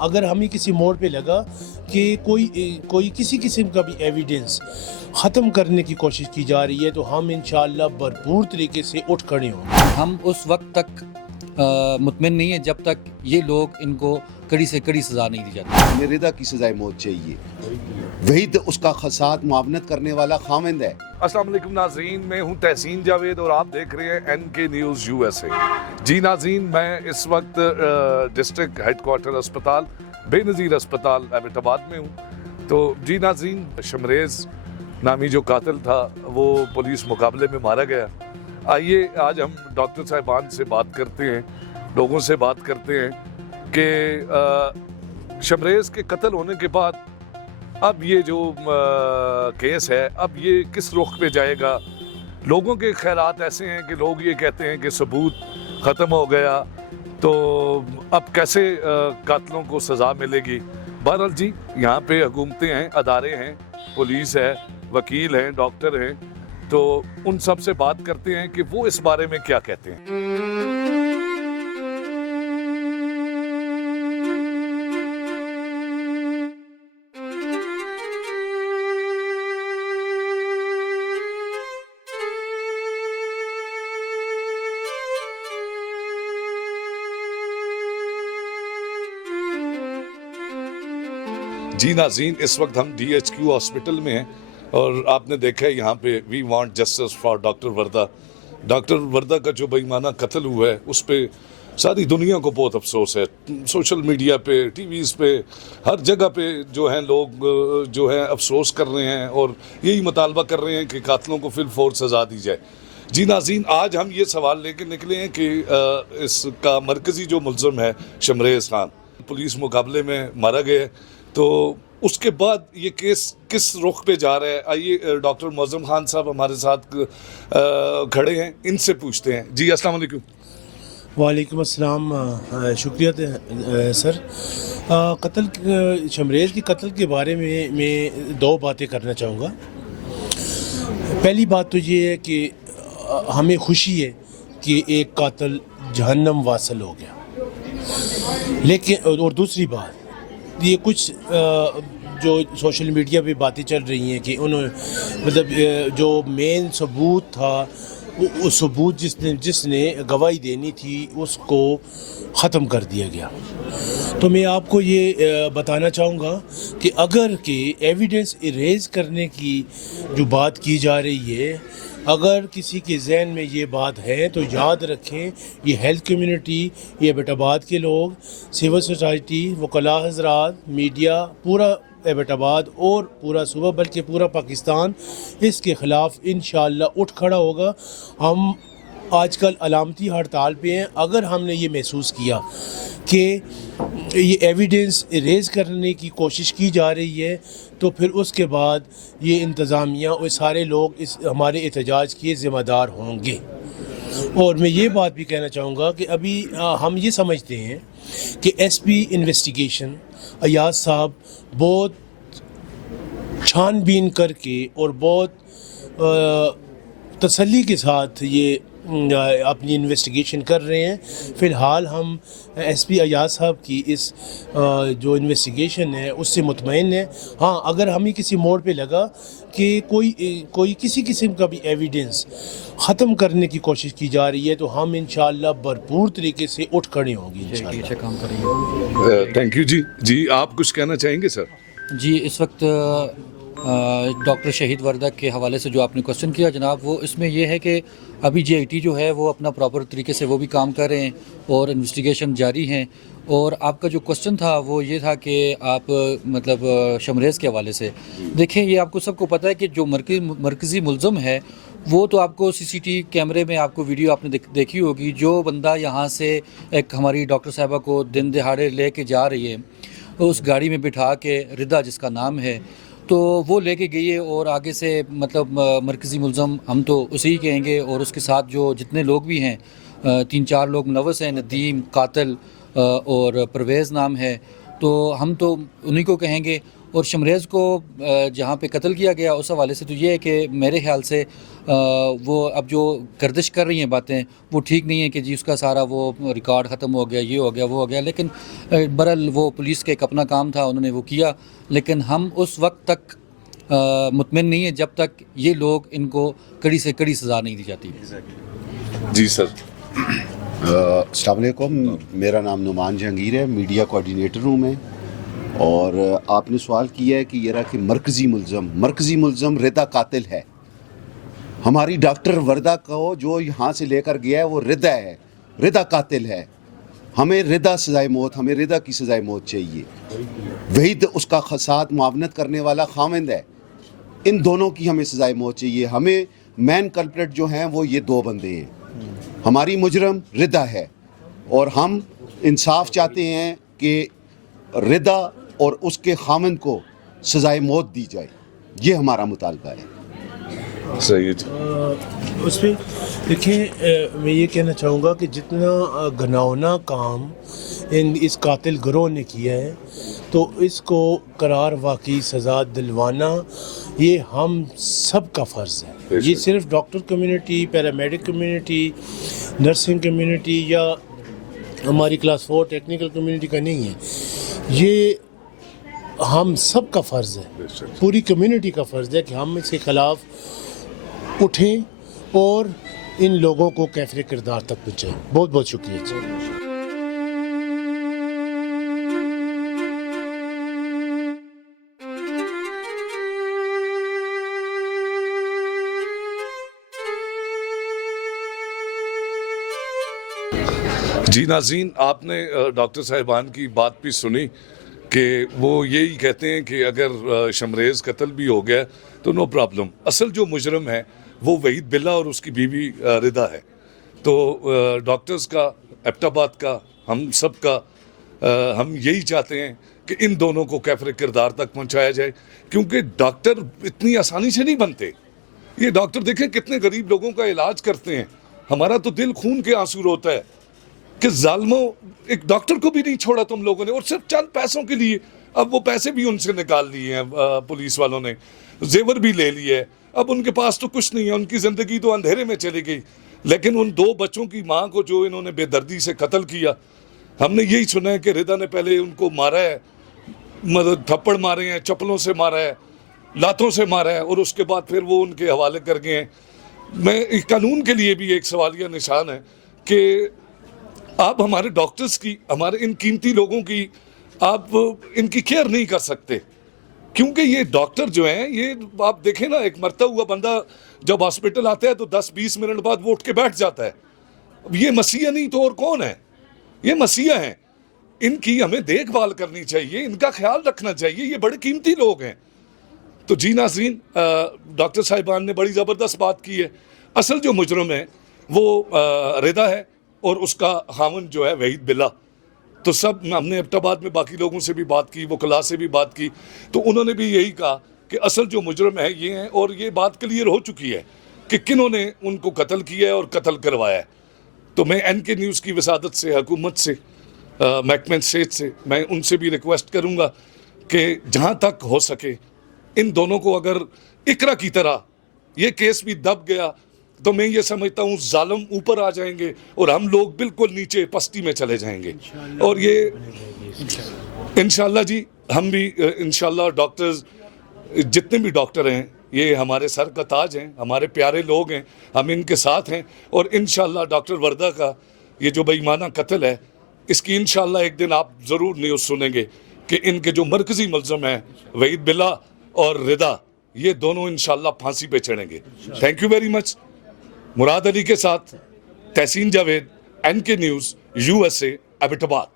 اگر ہمیں کسی موڑ پہ لگا کہ کوئی کسی قسم کا بھی ایویڈنس ختم کرنے کی کوشش کی جا رہی ہے تو ہم انشاءاللہ بھرپور طریقے سے اٹھ کھڑے ہوں گے. ہم اس وقت تک مطمئن نہیں ہیں جب تک یہ لوگ ان کو کڑی سے کڑی سزا نہیں دی جاتی. ہمیں رضا کی سزائے موت چاہیے, وہی تو اس کا ساتھ معاونت کرنے والا خاوند ہے. السلام علیکم ناظرین, میں ہوں تحسین جاوید اور آپ دیکھ رہے ہیں NK نیوز USA. جی ناظرین, میں اس وقت ڈسٹرکٹ ہیڈ کوارٹر اسپتال بے نظیر اسپتال ایبٹ آباد میں ہوں. تو جی ناظرین, شمریز نامی جو قاتل تھا وہ پولیس مقابلے میں مارا گیا. آئیے آج ہم ڈاکٹر صاحبان سے بات کرتے ہیں, لوگوں سے بات کرتے ہیں کہ شمریز کے قتل ہونے کے بعد اب یہ جو کیس ہے اب یہ کس رخ پہ جائے گا. لوگوں کے خیالات ایسے ہیں کہ لوگ یہ کہتے ہیں کہ ثبوت ختم ہو گیا تو اب کیسے قاتلوں کو سزا ملے گی. بہرحال جی, یہاں پہ حکومتیں ہیں, ادارے ہیں, پولیس ہے, وکیل ہیں, ڈاکٹر ہیں, تو ان سب سے بات کرتے ہیں کہ وہ اس بارے میں کیا کہتے ہیں. جی ناظرین, اس وقت ہم DHQ ہاسپٹل میں ہیں اور آپ نے دیکھا ہے یہاں پہ we want justice for doctor Warda. Doctor Warda کا جو بے ایمانہ قتل ہوا ہے اس پہ ساری دنیا کو بہت افسوس ہے. سوشل میڈیا پہ, ٹی ویز پہ, ہر جگہ پہ جو ہیں لوگ جو ہیں افسوس کر رہے ہیں اور یہی مطالبہ کر رہے ہیں کہ قاتلوں کو فی الفور سزا دی جائے. جی ناظرین, آج ہم یہ سوال لے کے نکلے ہیں کہ اس کا مرکزی جو ملزم ہے شمریز خان, پولیس مقابلے میں مارا گیا ہے, تو اس کے بعد یہ کیس کس رخ پہ جا رہا ہے. آئیے ڈاکٹر معظم خان صاحب ہمارے ساتھ کھڑے ہیں, ان سے پوچھتے ہیں. جی السلام علیکم. وعلیکم السلام. شکریہ سر. شمریز کے قتل کے بارے میں دو باتیں کرنا چاہوں گا. پہلی بات تو یہ ہے کہ ہمیں خوشی ہے کہ ایک قاتل جہنم واصل ہو گیا, لیکن اور دوسری بات یہ کچھ جو سوشل میڈیا پہ باتیں چل رہی ہیں کہ انہوں مطلب جو مین ثبوت تھا وہ ثبوت جس نے گواہی دینی تھی اس کو ختم کر دیا گیا. تو میں آپ کو یہ بتانا چاہوں گا کہ اگر کہ ایویڈنس اریز کرنے کی جو بات کی جا رہی ہے, اگر کسی کے ذہن میں یہ بات ہے تو یاد رکھیں یہ ہیلتھ کمیونٹی, یہ ایبٹ آباد کے لوگ, سول سوسائٹی, وکلاء حضرات, میڈیا, پورا ایبٹ آباد اور پورا صوبہ بلکہ پورا پاکستان اس کے خلاف انشاءاللہ اٹھ کھڑا ہوگا. ہم آج کل علامتی ہڑتال پہ ہیں. اگر ہم نے یہ محسوس کیا کہ یہ ایویڈنس اریز کرنے کی کوشش کی جا رہی ہے تو پھر اس کے بعد یہ انتظامیہ اور سارے لوگ اس ہمارے احتجاج کے ذمہ دار ہوں گے. اور میں یہ بات بھی کہنا چاہوں گا کہ ابھی ہم یہ سمجھتے ہیں کہ SP انویسٹیگیشن ایاز صاحب بہت چھان بین کر کے اور بہت تسلی کے ساتھ یہ اپنی انویسٹیگیشن کر رہے ہیں. فی الحال ہم SP ایاز صاحب کی اس جو انویسٹیگیشن ہے اس سے مطمئن ہیں. ہاں, اگر ہمیں کسی موڑ پہ لگا کہ کوئی کسی قسم کا بھی ایویڈنس ختم کرنے کی کوشش کی جا رہی ہے تو ہم انشاءاللہ بھرپور طریقے سے اٹھ کھڑے ہوں گے انشاءاللہ. Thank you. جی آپ کچھ کہنا چاہیں گے سر؟ جی, اس وقت ڈاکٹر شہید وردہ کے حوالے سے جو آپ نے کوسچن کیا جناب, وہ اس میں یہ ہے کہ ابھی JIT جو ہے وہ اپنا پراپر طریقے سے وہ بھی کام کر رہے ہیں اور انویسٹیگیشن جاری ہیں. اور آپ کا جو کوسچن تھا وہ یہ تھا کہ آپ مطلب شمریز کے حوالے سے دیکھیں, یہ آپ کو سب کو پتہ ہے کہ جو مرکزی ملزم ہے وہ تو آپ کو CCTV کیمرے میں آپ کو ویڈیو آپ نے دیکھی ہوگی. جو بندہ یہاں سے ایک ہماری ڈاکٹر صاحبہ کو دن دہاڑے لے کے جا رہی ہے اس گاڑی میں بٹھا کے, رضا جس کا نام ہے, تو وہ لے کے گئی ہے اور آگے سے مطلب مرکزی ملزم ہم تو اسی کہیں گے, اور اس کے ساتھ جو جتنے لوگ بھی ہیں 3-4 لوگ ملوث ہیں, ندیم قاتل اور پرویز نام ہے, تو ہم تو انہی کو کہیں گے. اور شمریز کو جہاں پہ قتل کیا گیا اس حوالے سے تو یہ ہے کہ میرے خیال سے وہ اب جو گردش کر رہی ہیں باتیں وہ ٹھیک نہیں ہے کہ جی اس کا سارا وہ ریکارڈ ختم ہو گیا، یہ ہو گیا، وہ ہو گیا، لیکن برحال وہ پولیس کا ایک اپنا کام تھا، انہوں نے وہ کیا، لیکن ہم اس وقت تک مطمئن نہیں ہیں جب تک یہ لوگ ان کو کڑی سے کڑی سزا نہیں دی جاتی۔ جی سر۔ السلام علیکم، میرا نام نعمان جہانگیر ہے، میڈیا کوآرڈینیٹر ہوں میں، اور آپ نے سوال کیا ہے کہ یہ رہا کہ مرکزی ملزم رضا قاتل ہے۔ ہماری ڈاکٹر وردہ کو جو یہاں سے لے کر گیا ہے وہ رضا ہے، رضا قاتل ہے۔ ہمیں رضا سزائے موت، ہمیں رضا کی سزائے موت چاہیے۔ وحید اس کا ساتھ معاونت کرنے والا خاوند ہے، ان دونوں کی ہمیں سزائے موت چاہیے۔ ہمیں مین کلپریٹ جو ہیں وہ یہ دو بندے ہیں، ہماری مجرم رضا ہے، اور ہم انصاف چاہتے ہیں کہ رضا اور اس کے خاوند کو سزائے موت دی جائے، یہ ہمارا مطالبہ ہے۔ صحیح جی۔ اس پہ دیکھیں، میں یہ کہنا چاہوں گا کہ جتنا گھناؤنا کام اس قاتل گروہ نے کیا ہے تو اس کو قرار واقعی سزا دلوانا یہ ہم سب کا فرض ہے۔ یہ صرف doctor community, paramedic community, nursing community یا ہماری کلاس 4 ٹیکنیکل کمیونٹی کا نہیں ہے، یہ ہم سب کا فرض ہے، پوری کمیونٹی کا فرض ہے کہ ہم اس کے خلاف اٹھیں اور ان لوگوں کو کیفر کردار تک پہنچائیں۔ بہت بہت شکریہ جی۔ جی ناظرین، آپ نے ڈاکٹر صاحبان کی بات بھی سنی کہ وہ یہی کہتے ہیں کہ اگر شمریز قتل بھی ہو گیا تو نو پرابلم، اصل جو مجرم ہے وہ وحید بلا اور اس کی بیوی رضا ہے۔ تو ڈاکٹرز کا، ایبٹ آباد کا، ہم سب کا ہم یہی چاہتے ہیں کہ ان دونوں کو کیفر کردار تک پہنچایا جائے، کیونکہ ڈاکٹر اتنی آسانی سے نہیں بنتے۔ یہ ڈاکٹر دیکھیں کتنے غریب لوگوں کا علاج کرتے ہیں، ہمارا تو دل خون کے آنسو روتا ہے کہ ظالموں، ایک ڈاکٹر کو بھی نہیں چھوڑا تم لوگوں نے، اور صرف چند پیسوں کے لیے۔ اب وہ پیسے بھی ان سے نکال لیے ہیں پولیس والوں نے، زیور بھی لے لیے ہے، اب ان کے پاس تو کچھ نہیں ہے، ان کی زندگی تو اندھیرے میں چلی گئی۔ لیکن ان 2 بچوں کی ماں کو جو انہوں نے بے دردی سے قتل کیا، ہم نے یہی سنا ہے کہ رضا نے پہلے ان کو مارا ہے، مطلب تھپڑ مارے ہیں، چپلوں سے مارا ہے، لاتوں سے مارا ہے، اور اس کے بعد پھر وہ ان کے حوالے کر گئے ہیں۔ میں قانون کے لیے بھی ایک سوالیہ نشان ہے کہ آپ ہمارے ڈاکٹرز کی، ہمارے ان قیمتی لوگوں کی آپ ان کی کیئر نہیں کر سکتے، کیونکہ یہ ڈاکٹر جو ہیں، یہ آپ دیکھیں نا، ایک مرتا ہوا بندہ جب ہاسپٹل آتا ہے تو 10-20 منٹ بعد وہ اٹھ کے بیٹھ جاتا ہے۔ اب یہ مسیح نہیں تو اور کون ہے؟ یہ مسیح ہیں، ان کی ہمیں دیکھ بھال کرنی چاہیے، ان کا خیال رکھنا چاہیے، یہ بڑے قیمتی لوگ ہیں۔ تو جی ناظرین، ڈاکٹر صاحبان نے بڑی زبردست بات کی ہے۔ اصل جو مجرم ہے وہ رضا ہے اور اس کا خاوند جو ہے وحید بلا۔ تو سب ہم نے ایبٹ آباد میں باقی لوگوں سے بھی بات کی، وکلاء سے بھی بات کی، تو انہوں نے بھی یہی کہا کہ اصل جو مجرم ہے یہ ہیں، اور یہ بات کلیئر ہو چکی ہے کہ کنہوں نے ان کو قتل کیا ہے اور قتل کروایا ہے۔ تو میں این کے نیوز کی وسادت سے، حکومت سے، محکمہ صحت سے، میں ان سے بھی ریکویسٹ کروں گا کہ جہاں تک ہو سکے ان دونوں کو، اگر اقرا کی طرح یہ کیس بھی دب گیا تو میں یہ سمجھتا ہوں ظالم اوپر آ جائیں گے اور ہم لوگ بالکل نیچے پستی میں چلے جائیں گے۔ اور یہ انشاءاللہ جی، ہم بھی انشاءاللہ ڈاکٹرز، جتنے بھی ڈاکٹر ہیں یہ ہمارے سر کا تاج ہیں، ہمارے پیارے لوگ ہیں، ہم ان کے ساتھ ہیں، اور انشاءاللہ ڈاکٹر وردہ کا یہ جو بے ایمانہ قتل ہے، اس کی انشاءاللہ ایک دن آپ ضرور نیوز سنیں گے کہ ان کے جو مرکزی ملزم ہیں وحید بلا اور رضا، یہ دونوں انشاءاللہ پھانسی پہ چڑھیں گے۔ Thank you very much. Murad Ali کے ساتھ Tehseen Javed, N K news, USA، Abbott آباد۔